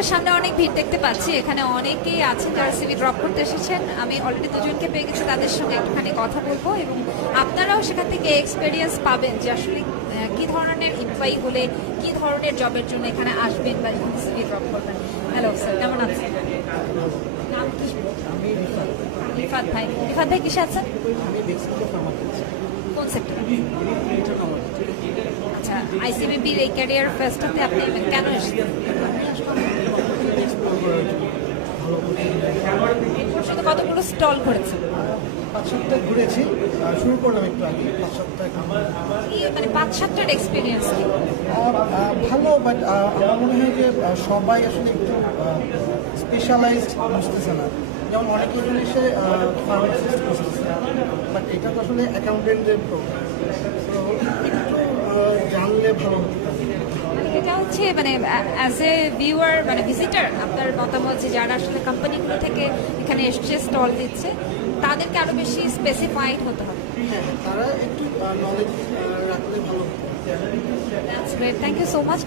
এর সামনে অনেক ভিড় দেখতে পাচ্ছি। এখানে অনেকেই আছেন যারা সিভি ড্রপ করতে এসেছেন। আমি অলরেডি দুজনকে পেয়ে গেছি, তাদের সঙ্গে একটুখানি কথা বলব এবং আপনারাও সেখান থেকে এক্সপিরিয়েন্স পাবেন যে আসলে কি ধরনের ইমপ্লয়ি হলে কি ধরনের জবের জন্য এখানে আসবেন বা সিভি ড্রপ করবেন। হ্যালো স্যার কেমন আছেন? ভাই। কিসে আছেন? কোন আচ্ছা আইসিবিপির এই ক্যারিয়ার ফেস্টটাতে আপনি কেন এসেছেন? এই পর্যন্ত কতগুলো স্টল করেছেন পাঁচ সপ্তাহ ঘুরেছি। শুরু করলাম একটু আগে পাঁচ সপ্তাহ মানে পাঁচ সাতটার এক্সপিরিয়েন্স ভালো বাট আমার মনে হয় যে সবাই আসলে একটু স্পেশালাইজড বুঝতেছে না। যেমন অনেকে এসে ফার্মাসিস্ট বুঝতেছে বাট এটা তো আসলে অ্যাকাউন্টেন্টের প্রোগ্রাম একটু জানলে ভালো হতো। হচ্ছে মানে অ্যাজ এ ভিউয়ার মানে ভিজিটার আপনার মতামত যে যারা আসলে কোম্পানিগুলো থেকে এখানে এসছে স্টল দিচ্ছে তাদেরকে আরও বেশি স্পেসিফাইড হতে হবে। হ্যাঁ তারা একটু নলেজ রাখলে ভালো থ্যাংক ইউ সো মাচ